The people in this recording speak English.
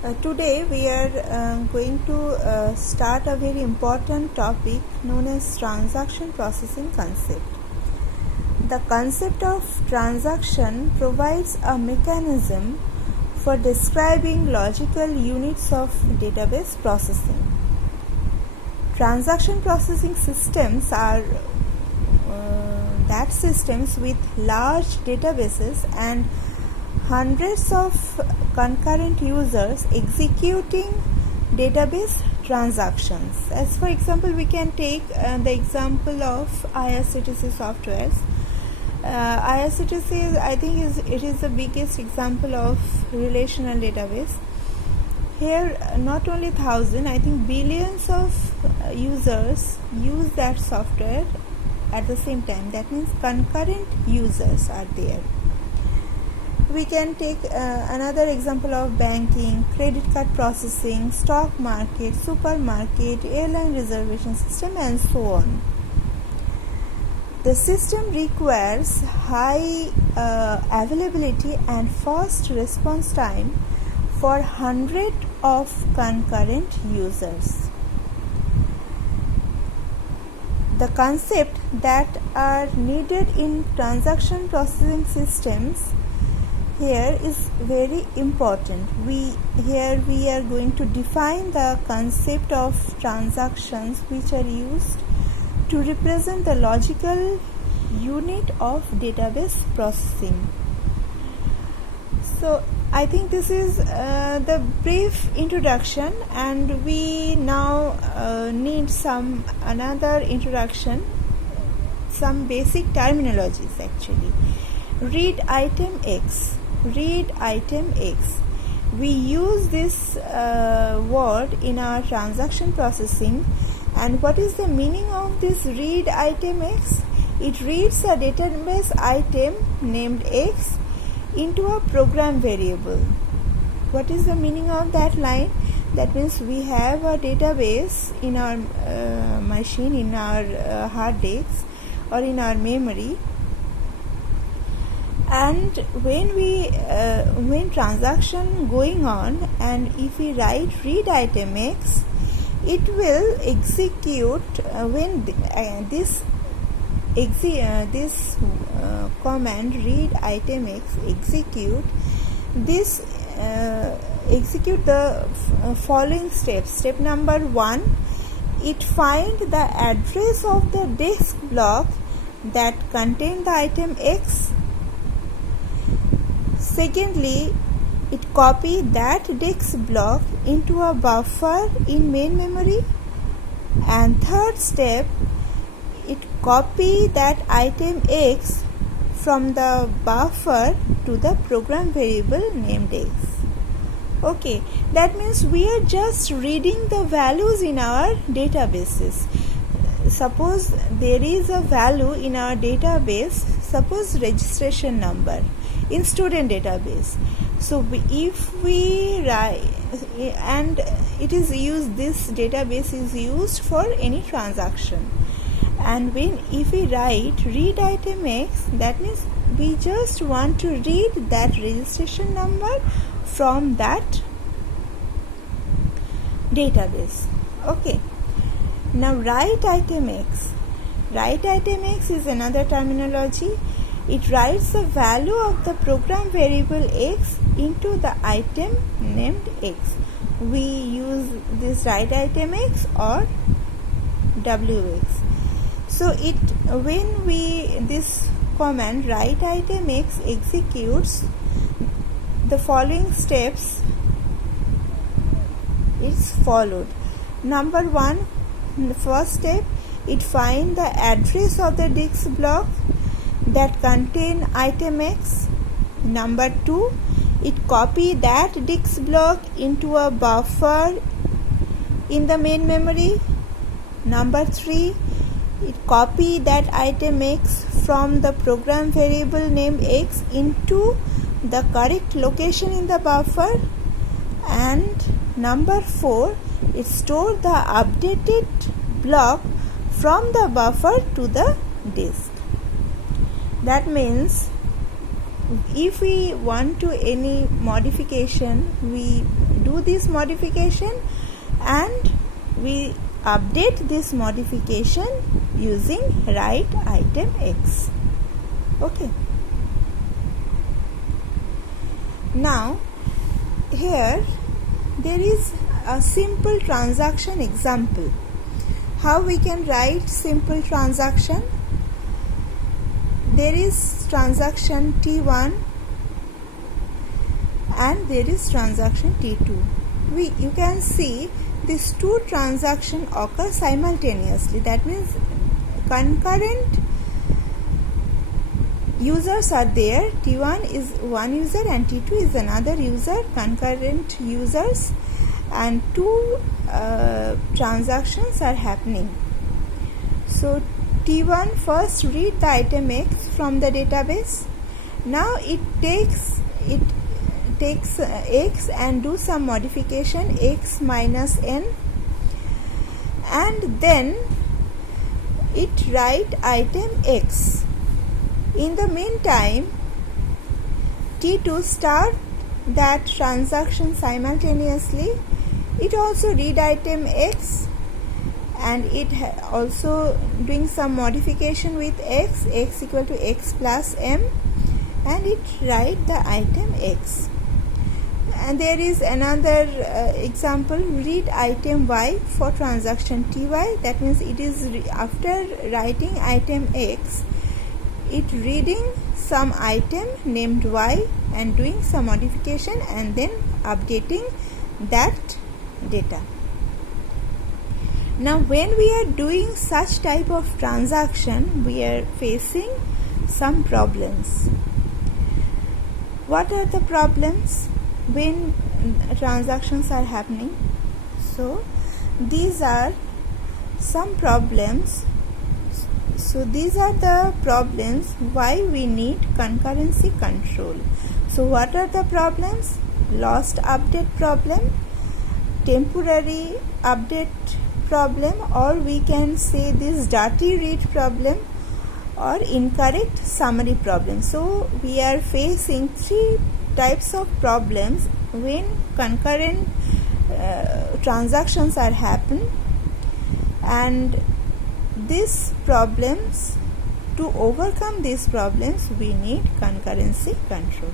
Today we are going to start a very important topic known as transaction processing concept. The concept of transaction provides a mechanism for describing logical units of database processing. Transaction processing systems are systems with large databases and hundreds of concurrent users executing database transactions. As for example, we can take the example of IRCTC softwares. IRCTC I think is the biggest example of relational database. Here not only thousand, I think billions of users use that software at the same time. That means concurrent users are there. We can take another example of banking, credit card processing, stock market, supermarket, airline reservation system, and so on. The system requires high availability and fast response time for hundreds of concurrent users. The concepts that are needed in transaction processing systems here is very important. We are going to define the concept of transactions which are used to represent the logical unit of database processing. So I think this is the brief introduction, and we now need another introduction, some basic terminologies actually. Read item X. Read item X. We use this word in our transaction processing. And what is the meaning of this read item X? It reads a database item named X into a program variable. What is the meaning of that line? That means we have a database in our machine, in our hard disks or in our memory, and when transaction going on, and if we write read item X, it will execute when this command read item X execute the following steps. Step number 1, it find the address of the disk block that contain the item X. Secondly, it copy that disk block into a buffer in main memory. And third step, it copy that item X from the buffer to the program variable named X. Okay, that means we are just reading the values in our databases. Suppose there is a value in our database, suppose registration number in student database. So if we write, and it is used, this database is used for any transaction, and if we write read item X, that means we just want to read that registration number from that database. Okay, now write item X. Write item X is another terminology. It writes the value of the program variable X into the item named X. We use this write item X or WX. So this command write item X executes, the following steps is followed. Number 1, the first step, it find the address of the disk block that contain item X. Number 2, it copy that disk block into a buffer in the main memory. Number 3, it copy that item X from the program variable named X into the correct location in the buffer. And number 4, it store the updated block from the buffer to the disk. That means if we want to any modification, we do this modification and we update this modification using write item X. Okay. Now here there is a simple transaction example. How we can write simple transaction? There is transaction T1 and there is transaction T2. You can see these two transactions occur simultaneously. That means concurrent users are there. T1 is one user and T2 is another user, concurrent users, and two transactions are happening. So T1 first read the item X from the database. Now it takes X and do some modification, X minus N, and then it write item X. In the meantime, T2 start that transaction simultaneously. It also read item X and it also doing some modification with X equal to X plus M, and it write the item X. And there is another example, read item Y for transaction Ty. That means it is after writing item X, it reading some item named Y and doing some modification and then updating that data. Now when we are doing such type of transaction, we are facing some problems. What are the problems when transactions are happening? So these are some problems. So these are the problems why we need concurrency control. So what are the problems? Lost update problem, temporary update problem, or we can say this dirty read problem, or incorrect summary problem. So we are facing three types of problems when concurrent transactions are happen, and these problems, to overcome these problems, we need concurrency control.